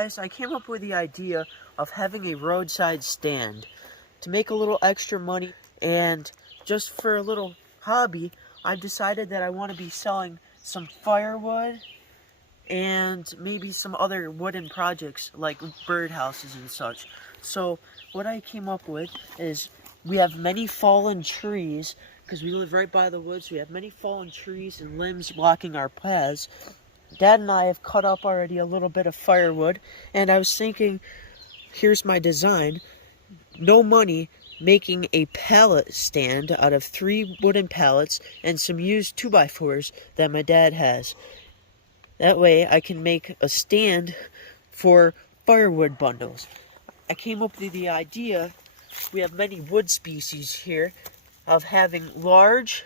Guys, I came up with the idea of having a roadside stand to make a little extra money, and just for a little hobby, I decided that I want to be selling some firewood and maybe some other wooden projects like birdhouses and such. So what I came up with is we have many fallen trees because we live right by the woods. We have many fallen trees and limbs blocking our paths. Dad and I have cut up already a little bit of firewood, and I was thinking, here's my design. No money, making a pallet stand out of 3 wooden pallets and some used 2x4s that my dad has. That way I can make a stand for firewood bundles. I came up with the idea, we have many wood species here, of having large,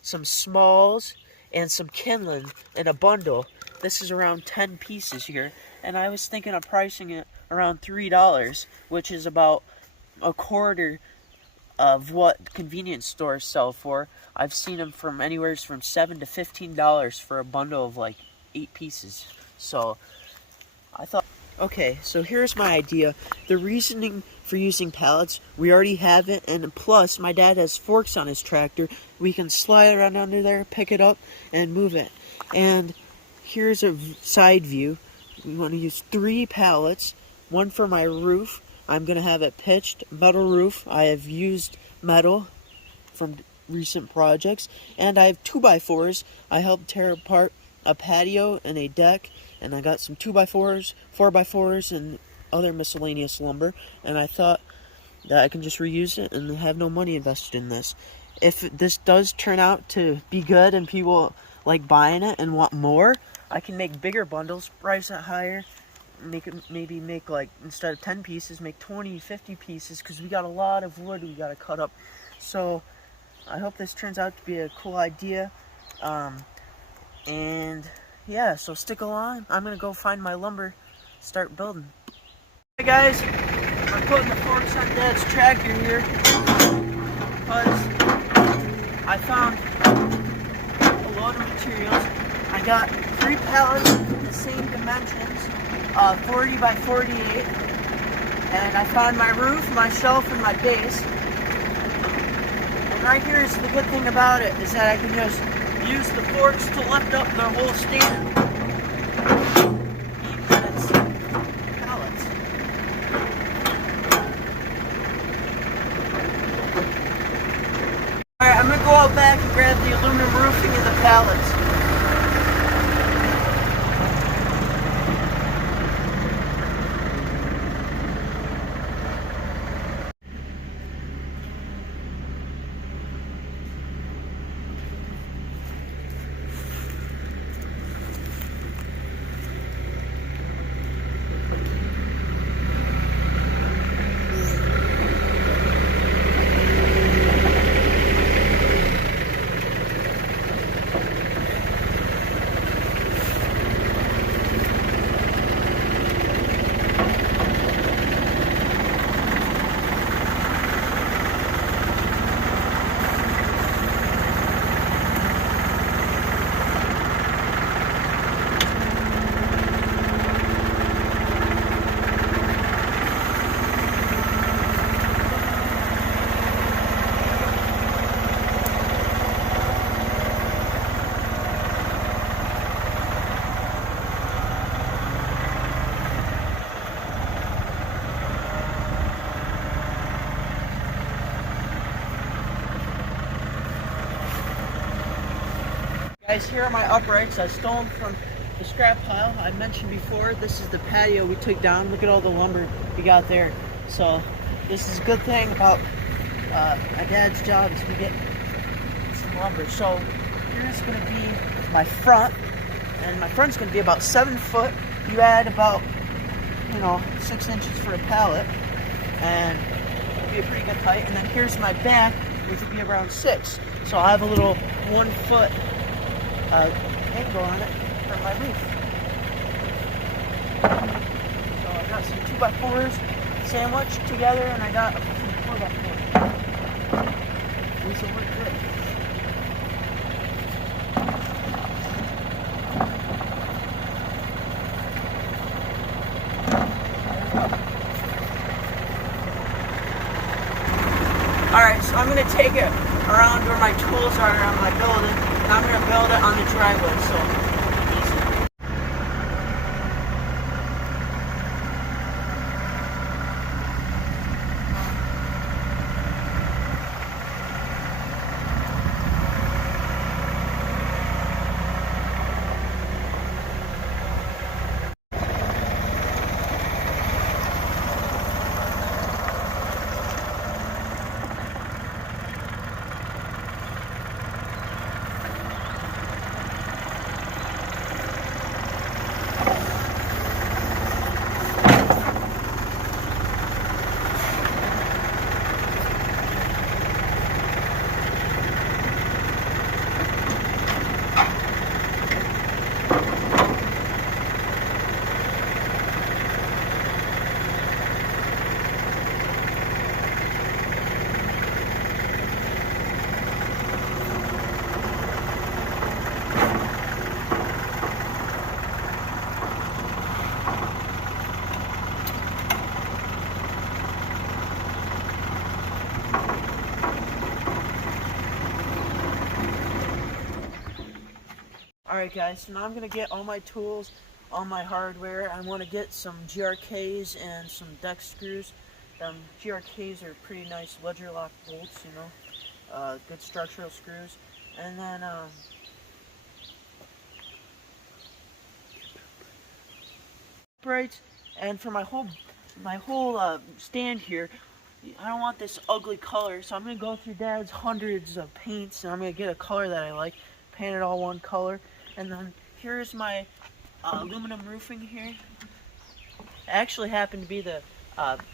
some smalls, and some kindling in a bundle. This is around 10 pieces here, and I was thinking of pricing it around $3, which is about a quarter of what convenience stores sell for. I've seen them from anywhere from $7 to $15 for a bundle of like 8 pieces. So I thought, okay, so here's my idea. The reasoning for using pallets, we already have it, and plus my dad has forks on his tractor. We can slide around under there, pick it up, and move it. And here's a side view. We want to use 3 pallets, one for my roof. I'm going to have a pitched metal roof. I have used metal from recent projects, and I have 2x4s. I helped tear apart a patio and a deck, and I got some 2x4s, 4x4s, and other miscellaneous lumber, and I thought that I can just reuse it and have no money invested in this. If this does turn out to be good and people like buying it and want more, I can make bigger bundles, price it higher, maybe make like, instead of 10 pieces, make 20, 50 pieces, because we got a lot of wood we got to cut up. So I hope this turns out to be a cool idea. And yeah, so stick along. I'm gonna go find my lumber, start building. Hey guys, I'm putting the forks on Dad's tractor here because I found a load of materials. I got 3 pallets in the same dimensions, 40 by 48, and I found my roof, my shelf, and my base. And right here is the good thing about it, is that I can just use the forks to lift up the whole stand, even when it's pallets. Alright, I'm going to go out back and grab the aluminum roofing of the pallets. Guys, here are my uprights. I stole them from the scrap pile. I mentioned before, this is the patio we took down. Look at all the lumber we got there. So this is a good thing about my dad's job, is we get some lumber. So here's going to be my front, and my front's going to be about 7 foot. You add about, 6 inches for a pallet, and it'll be a pretty good height. And then here's my back, which will be around 6. So I have a little 1 foot angle on it for my roof. So I got some 2x4s sandwiched together, and I got some 4x4s. These will work good. take it around where my tools are on my building, and I'm gonna build it on the driveway, so easy. Alright guys, so now I'm going to get all my tools, all my hardware. I want to get some GRKs and some deck screws. GRKs are pretty nice ledger lock bolts, you know, good structural screws. And then, uprights, and for my whole stand here, I don't want this ugly color, so I'm going to go through Dad's hundreds of paints, and I'm going to get a color that I like, paint it all one color. And then here's my aluminum roofing here. It actually happened to be the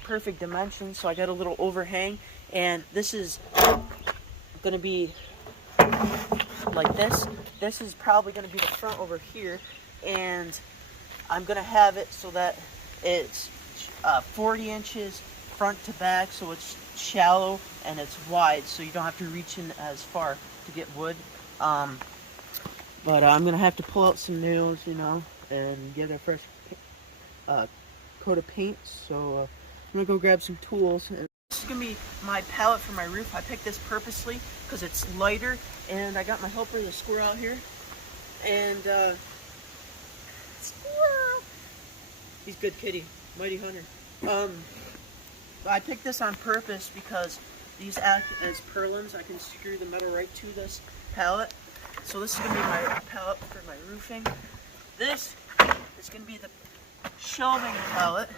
perfect dimension, so I got a little overhang, and this is going to be like this. This is probably going to be the front over here, and I'm going to have it so that it's 40 inches front to back, so it's shallow and it's wide, so you don't have to reach in as far to get wood. But I'm going to have to pull out some nails, you know, and get a fresh coat of paint. So I'm going to go grab some tools. And this is going to be my pallet for my roof. I picked this purposely because it's lighter, and I got my helper, the squirrel, out here. And squirrel! He's a good kitty, mighty hunter. I picked this on purpose because these act as purlins. I can screw the metal right to this pallet. So this is going to be my pallet for my roofing. This is going to be the shelving pallet.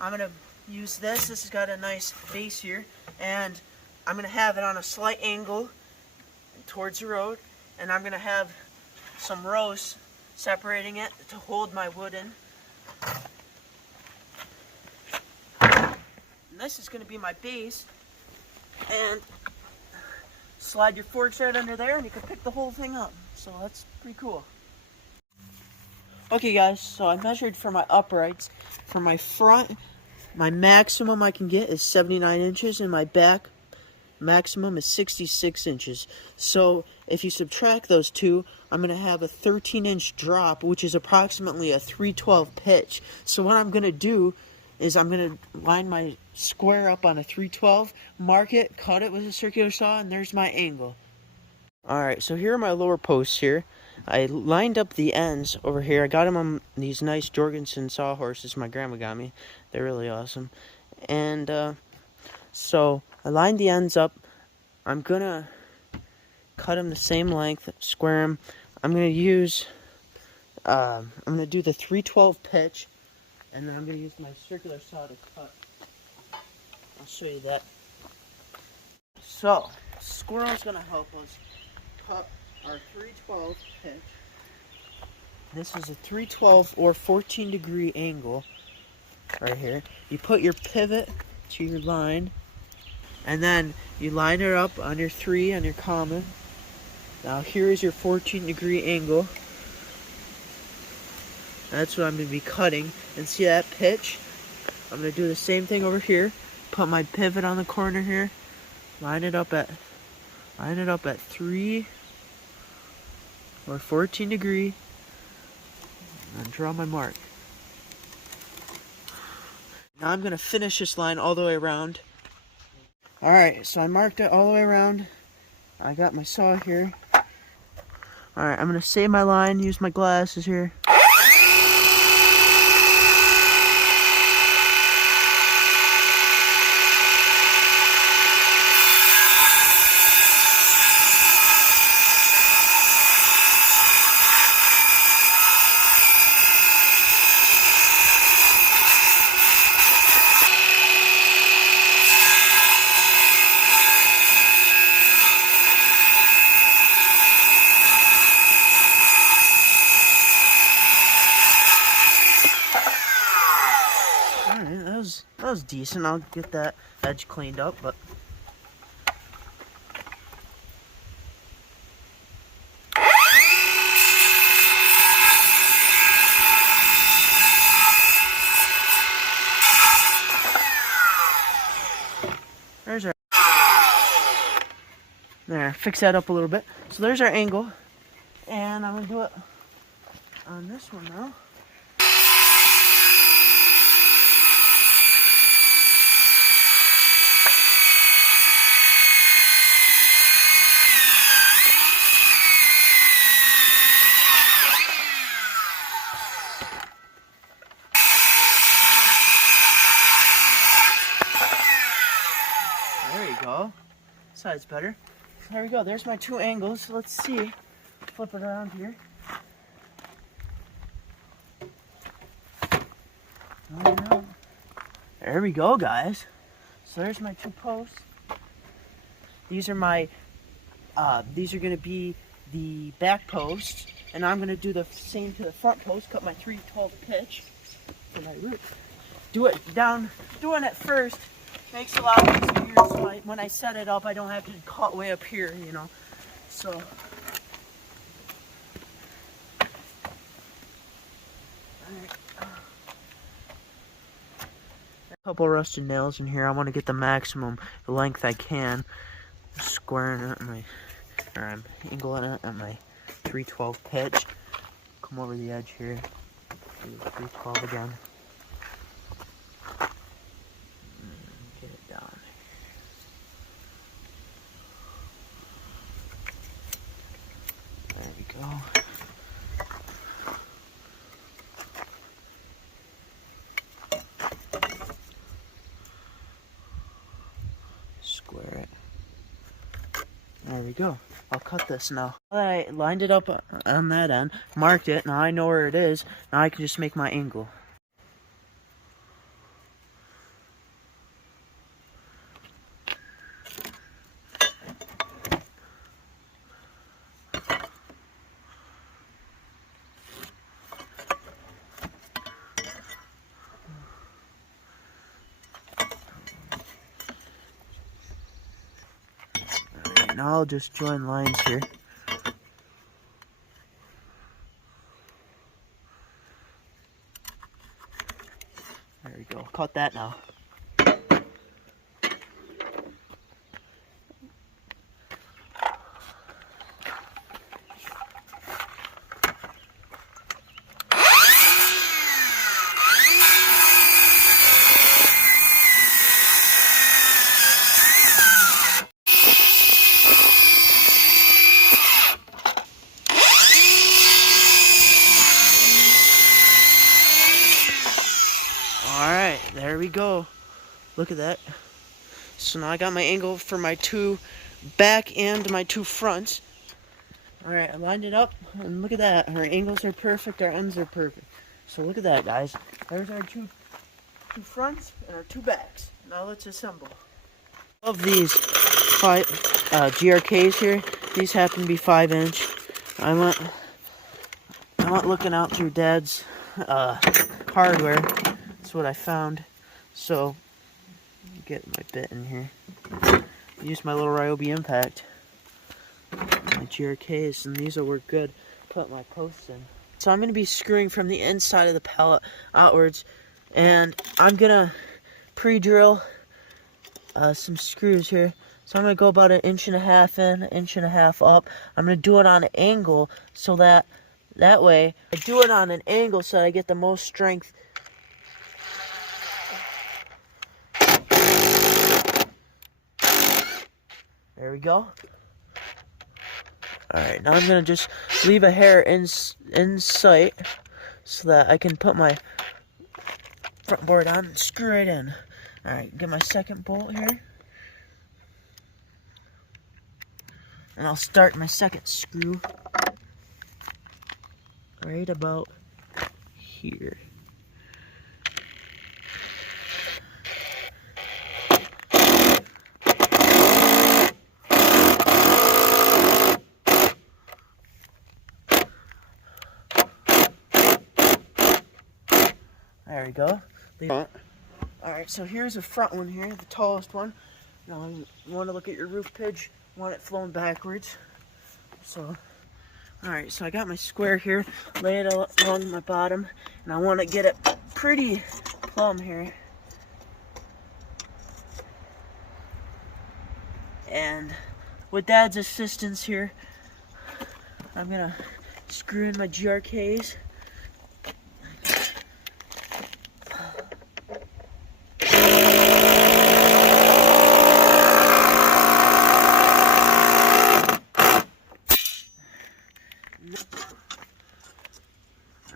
I'm going to use this. This has got a nice base here, and I'm going to have it on a slight angle towards the road, and I'm going to have some rows separating it to hold my wood in. And this is going to be my base, and slide your forks right under there and you can pick the whole thing up. So that's pretty cool. Okay guys, so I measured for my uprights. For my front, my maximum I can get is 79 inches, and my back maximum is 66 inches. So if you subtract those two, I'm going to have a 13-inch drop, which is approximately a 312 pitch. So what I'm going to do is I'm going to line my square up on a 312, mark it, cut it with a circular saw, and there's my angle. Alright, so here are my lower posts here. I lined up the ends over here. I got them on these nice Jorgensen sawhorses my grandma got me. They're really awesome. And so I lined the ends up. I'm going to cut them the same length, square them. I'm going to use, I'm going to do the 312 pitch. And then I'm going to use my circular saw to cut. I'll show you that. So, squirrel's going to help us cut our 312 pitch. This is a 312 or 14-degree angle right here. You put your pivot to your line, and then you line it up on your 3 on your common. Now here is your 14-degree angle. That's what I'm going to be cutting. And see that pitch? I'm going to do the same thing over here. Put my pivot on the corner here. Line it up at 3 or 14 degree. And draw my mark. Now I'm going to finish this line all the way around. Alright, so I marked it all the way around. I got my saw here. Alright, I'm going to save my line, use my glasses here. Alright, that was decent. I'll get that edge cleaned up, but there's our there, fix that up a little bit. So there's our angle. And I'm gonna do it on this one now. There you go. This side's better. There we go. There's my two angles. Let's see. Flip it around here. There we go, guys. So there's my two posts. These are my, these are going to be the back posts, and I'm going to do the same to the front post. Cut my 3/12 pitch for my roof. Do it down. Doing it first makes it a lot easier. So when I set it up, I don't have to cut way up here, you know. So. A couple rusted nails in here. I want to get the maximum length I can. Squaring it at I'm angling it at my 3/12 pitch. Come over the edge here. Do 3/12 again. Get it down. There we go. Square it. There we go. I'll cut this now. I lined it up on that end, marked it, now I know where it is. Now I can just make my angle. Now I'll just join lines here. There we go. Cut that now. Alright, there we go. Look at that. So now I got my angle for my two back and my two fronts. Alright, I lined it up, and look at that. Our angles are perfect, our ends are perfect. So look at that, guys. There's our two fronts and our two backs. Now let's assemble. Of these GRKs here, these happen to be 5-inch. I went looking out through Dad's hardware. That's what I found. So, get my bit in here. Use my little Ryobi Impact. My GRKs, and these will work good. Put my posts in. So I'm going to be screwing from the inside of the pallet outwards, and I'm going to pre-drill some screws here. So I'm going to go about 1.5 inches in, 1.5 inches up. I'm going to do it on an angle so that way I do it on an angle so that I get the most strength. There we go. Alright, now I'm going to just leave a hair in sight so that I can put my front board on and screw it in. Alright, get my second bolt here. And I'll start my second screw right about here. There we go. Alright, so here's the front one here, the tallest one. Now you want to look at your roof pitch, want it flowing backwards. So, alright, so I got my square here, lay it along my bottom, and I want to get it pretty plumb here. And with Dad's assistance here, I'm going to screw in my GRKs.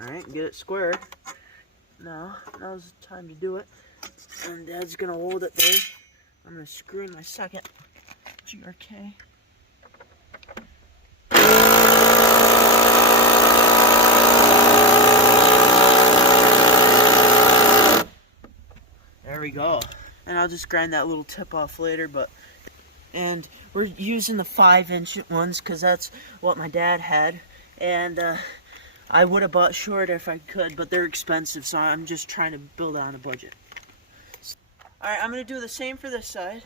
Alright, get it squared. Now's the time to do it. And Dad's gonna hold it there. I'm gonna screw in my second GRK. There we go. And I'll just grind that little tip off later, and we're using the 5-inch ones because that's what my dad had. And I would have bought short if I could, but they're expensive, so I'm just trying to build on a budget. Alright, I'm going to do the same for this side.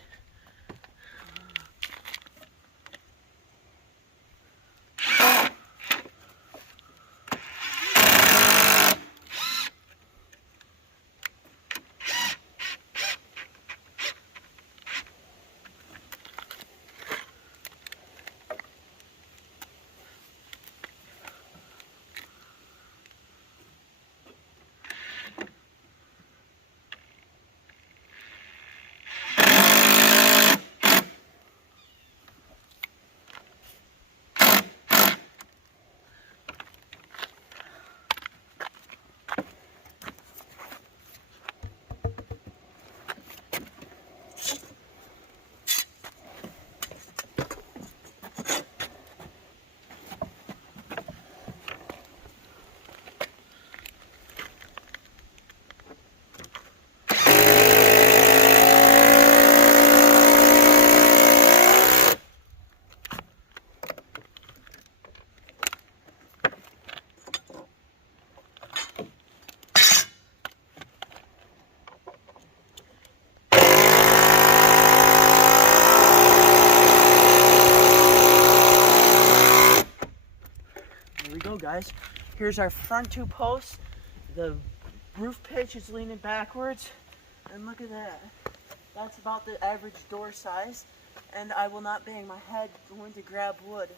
Guys, here's our front two posts. The roof pitch is leaning backwards, and look at that. That's about the average door size, and I will not bang my head going to grab wood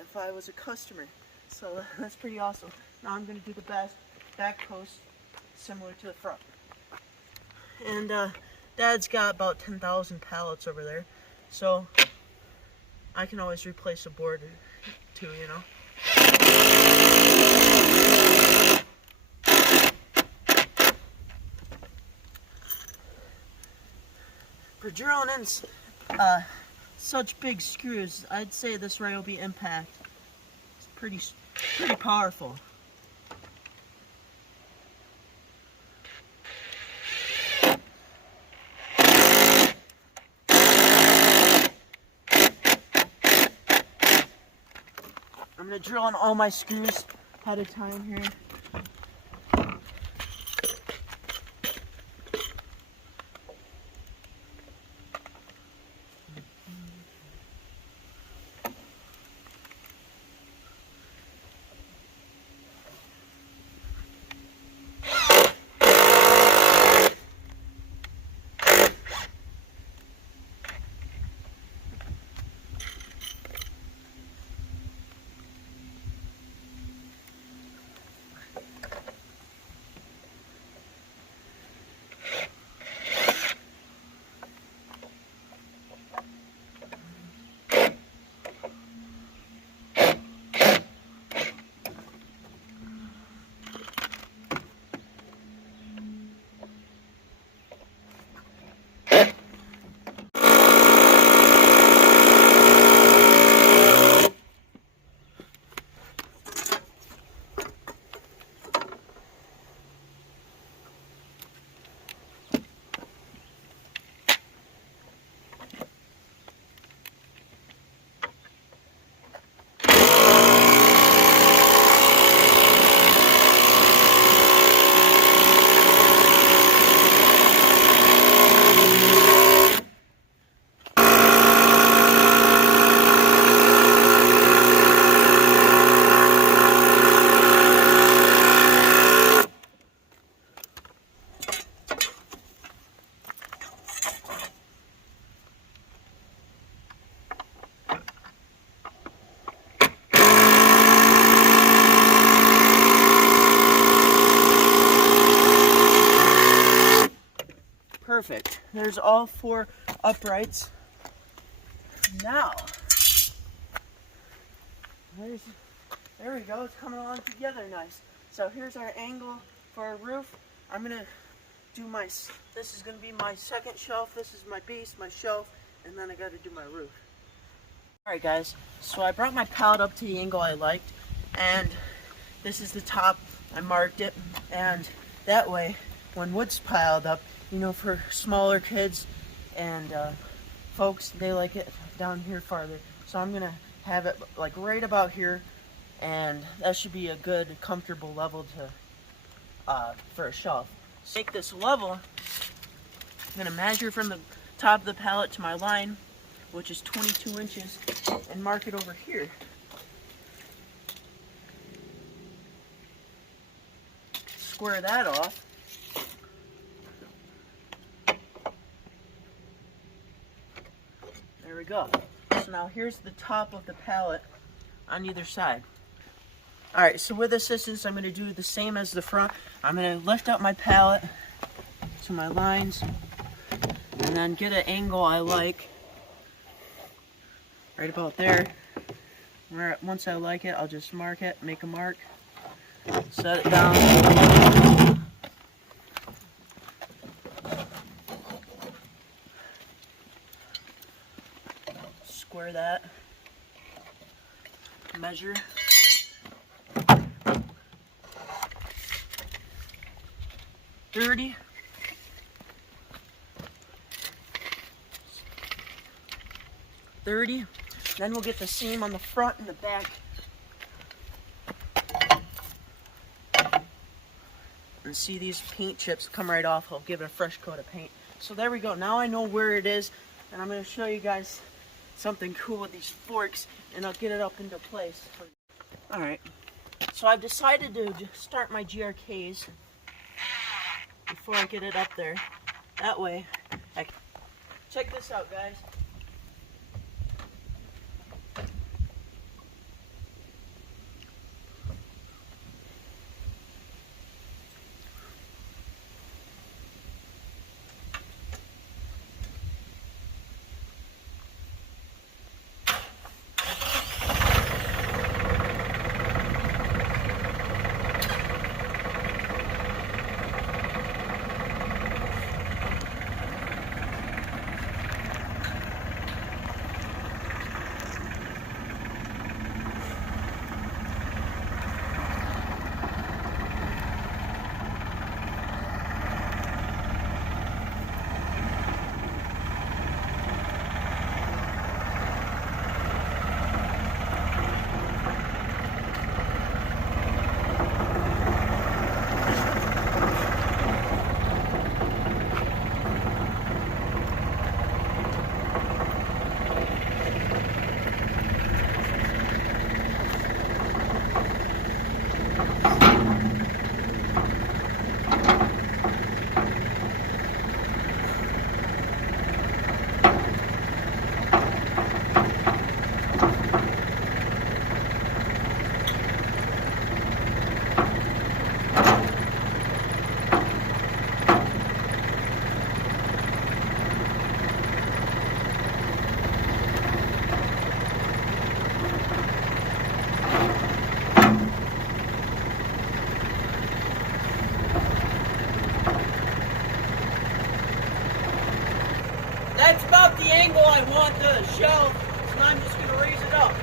if I was a customer. So that's pretty awesome. Now I'm going to do the back post similar to the front. And Dad's got about 10,000 pallets over there, so I can always replace a board too, you know. For drilling in such big screws, I'd say this ray will be impact. It's pretty powerful. I'm going to drill in all my screws at a time here. Perfect. There's all 4 uprights. Now, there we go. It's coming along together nice. So here's our angle for our roof. I'm gonna do this is gonna be my second shelf. This is my base, my shelf, and then I gotta do my roof. Alright guys, so I brought my pallet up to the angle I liked, and this is the top. I marked it, and that way, when wood's piled up, you know, for smaller kids and folks, they like it down here farther. So I'm gonna have it like right about here, and that should be a good, comfortable level to for a shelf. To make this level, I'm gonna measure from the top of the pallet to my line, which is 22 inches, and mark it over here. Square that off. There we go. So now here's the top of the pallet on either side. Alright, so with assistance, I'm going to do the same as the front. I'm going to lift up my pallet to my lines, and then get an angle I like. Right about there. Once I like it, I'll just mark it, make a mark, set it down. Square that. Measure. $30. Then we'll get the seam on the front and the back. And see these paint chips come right off. I'll give it a fresh coat of paint. So there we go. Now I know where it is, and I'm going to show you guys something cool with these forks, and I'll get it up into place. Alright, so I've decided to start my GRKs before I get it up there. That way, check this out, guys. That's about the angle I want the shelf, so I'm just going to raise it up.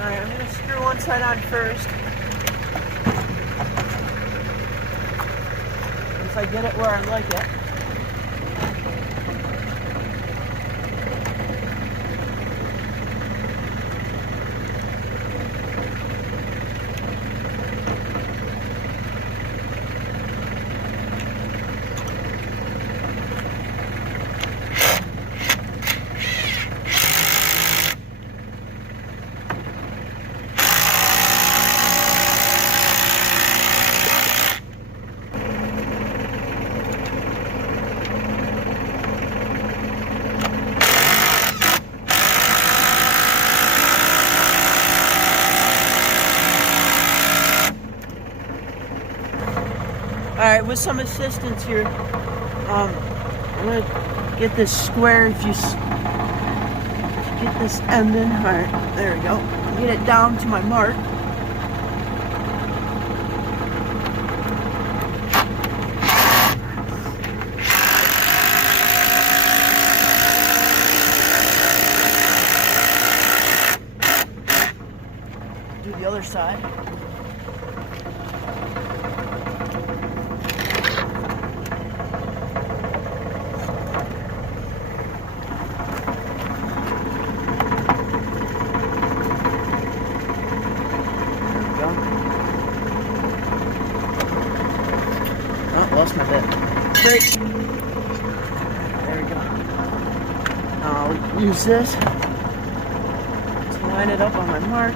Alright, I'm going to screw one side on first. Once I get it where I like it. with some assistance here, I'm gonna get this square. If you get this end in, all right, there we go. Get it down to my mark. Do the other side. Oh, lost my bit. Great. There we go. I'll use this to line it up on my mark.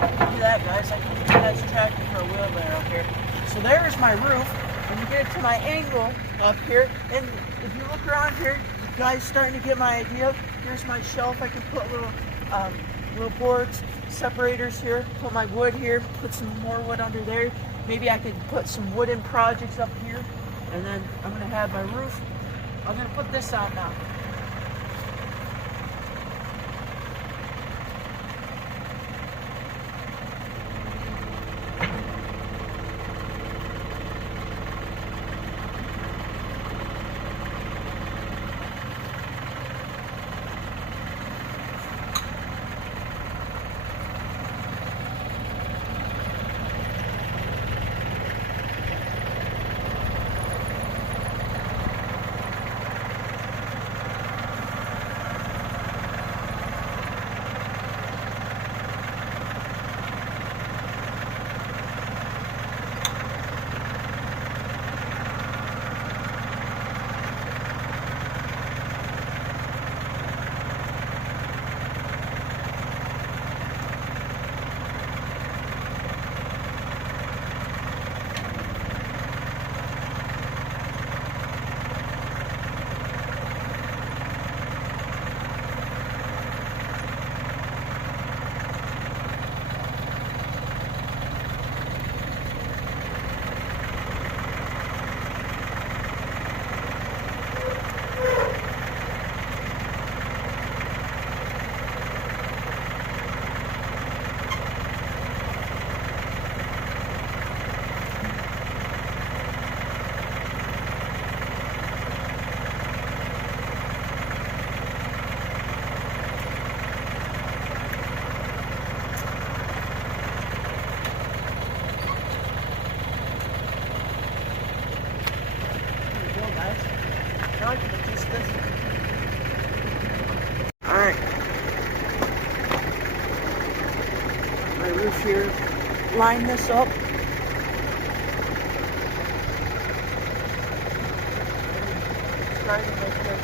Look at that, guys. I can use that as tractor for a wheelbarrow here. So there's my roof. When you get it to my angle up here, and if you look around here, you guys starting to get my idea. Here's my shelf. I can put little boards, separators here, put my wood here, put some more wood under there. Maybe I could put some wooden projects up here, and then I'm gonna have my roof. I'm gonna put this on now. Alright. My roof here. Line this up. Starting right there.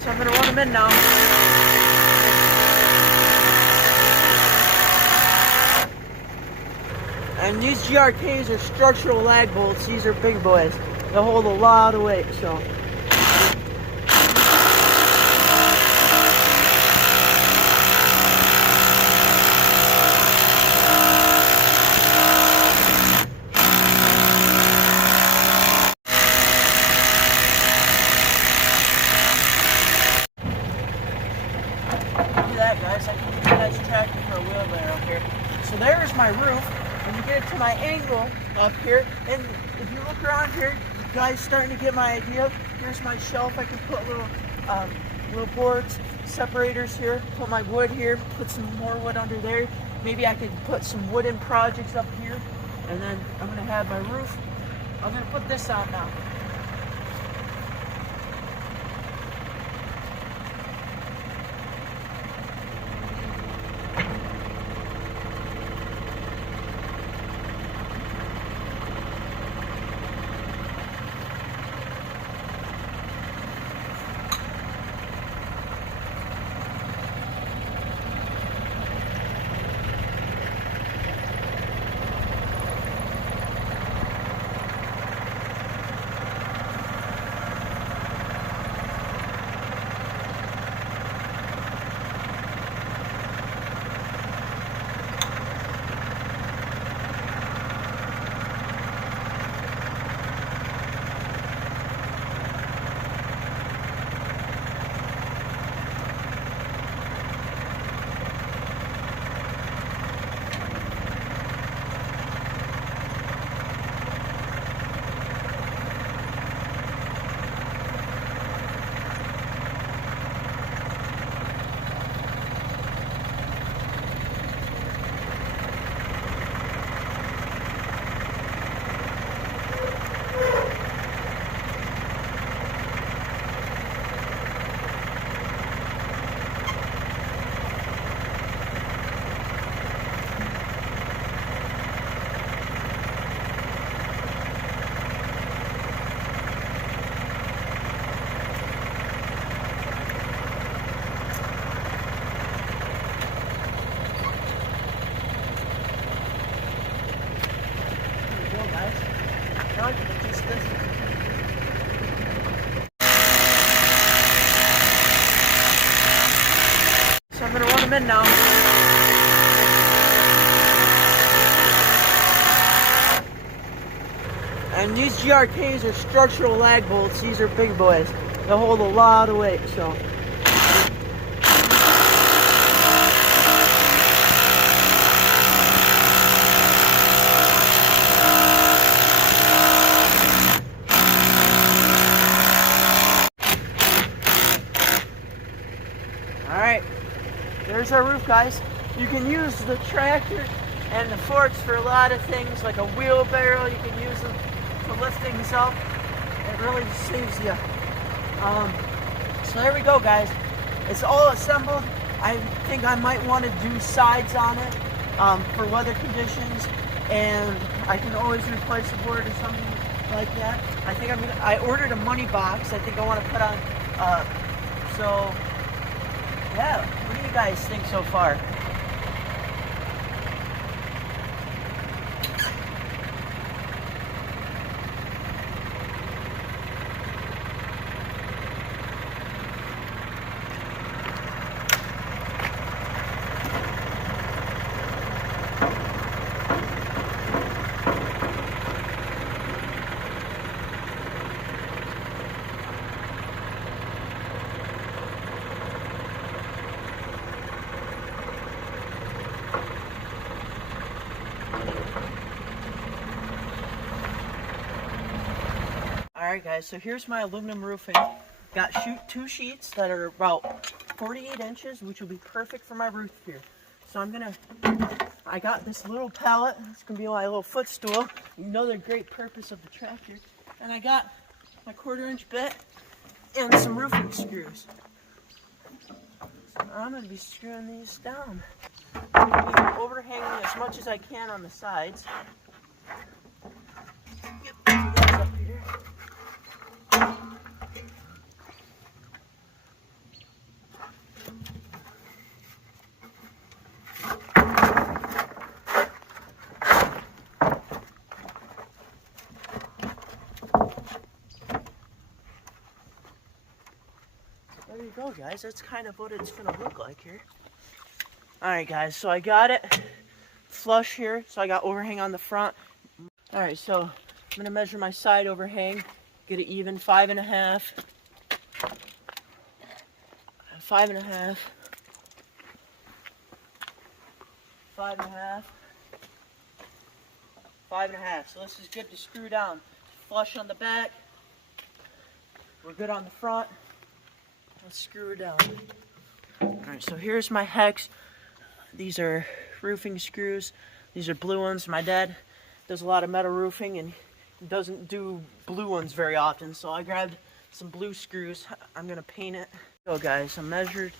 So I'm going to run them in now. And these GRKs are structural lag bolts. These are big boys. They'll hold a lot of weight, so. Look at that, guys. I can use that as tractor for a wheelbarrow here. So there's my roof. when you get it to my angle up here, and if you look around here, you guys starting to get my idea. Here's my shelf. I can put little boards, separators here, put my wood here, put some more wood under there. Maybe I could put some wooden projects up here, and then I'm gonna have my roof. I'm gonna put this on now. Now I can just this. So I'm gonna run them in now. And these GRKs are structural lag bolts. These are big boys. They hold a lot of weight, so. Alright, there's our roof, guys. You can use the tractor and the forks for a lot of things, like a wheelbarrow. You can use them to lift things up. It really saves you. So there we go, guys. It's all assembled. I think I might want to do sides on it for weather conditions, and I can always replace the board or something like that. I think I ordered a money box. I think I want to put on, so yeah, what do you guys think so far? Alright guys, so here's my aluminum roofing. Got two sheets that are about 48 inches, which will be perfect for my roof here. So I got this little pallet. It's going to be my little footstool. Another great purpose of the tractor. And I got my 1/4 inch bit and some roofing screws. So I'm going to be screwing these down. I'm going to be overhanging as much as I can on the sides. Get these up here. There you go, guys. That's kind of what it's going to look like here. Alright, guys. So I got it flush here. So I got overhang on the front. Alright, so I'm going to measure my side overhang. Get it even. 5.5. 5.5. 5.5. 5.5. So this is good to screw down. Flush on the back. We're good on the front. Let's screw it down. Alright, so here's my hex. These are roofing screws. These are blue ones. My dad does a lot of metal roofing and he doesn't do blue ones very often, so I grabbed some blue screws. I'm gonna paint it. So guys, I measured.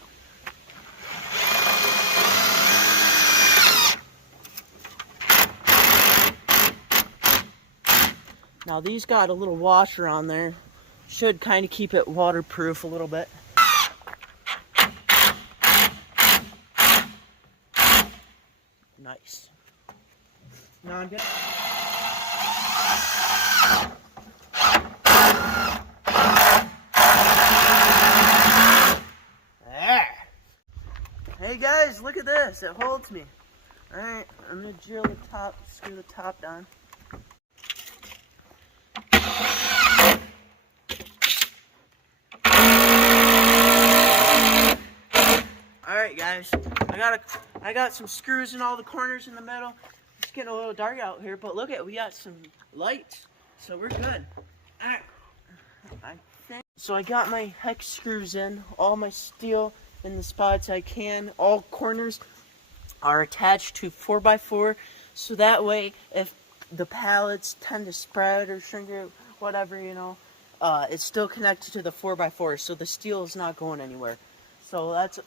Now these got a little washer on there. Should kind of keep it waterproof a little bit. Nice. Now I'm gonna... There. Hey guys, look at this. It holds me. Alright, I'm gonna drill the top, screw the top down. Alright guys, I got some screws in all the corners in the middle. It's getting a little dark out here, but look at, we got some lights, so we're good. Alright, so I got my hex screws in, all my steel in the spots I can. All corners are attached to 4x4, so that way if the pallets tend to spread or shrink or whatever, you know, it's still connected to the 4x4, so the steel is not going anywhere. So that's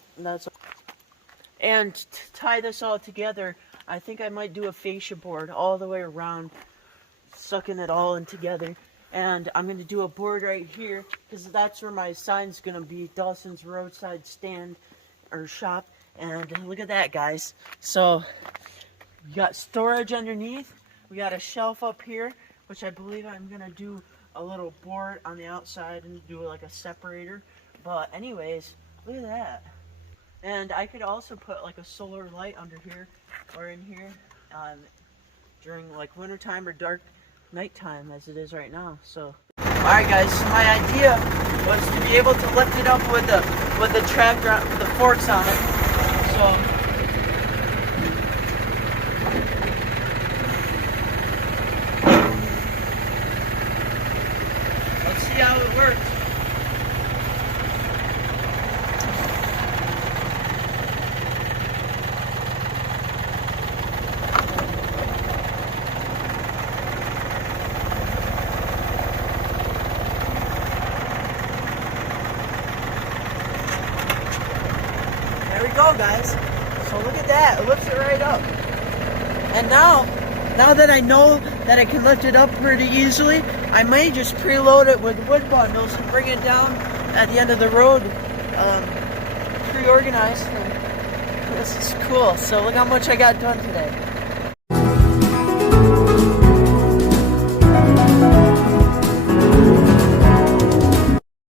and to tie this all together, I think I might do a fascia board all the way around, sucking it all in together. And I'm going to do a board right here, because that's where my sign's going to be, Dawson's Roadside Stand, or shop. And look at that, guys. So, we got storage underneath. We got a shelf up here, which I believe I'm going to do a little board on the outside and do like a separator. But anyways, look at that. And I could also put like a solar light under here, or in here, during like wintertime or dark nighttime as it is right now. So alright guys, so my idea was to be able to lift it up with the tractor with the forks on it. So let's see how it works. There we go, guys. So look at that. It lifts it right up. And now that I know that I can lift it up pretty easily, I may just preload it with wood bundles and bring it down at the end of the road, pre-organized. And this is cool. So look how much I got done today.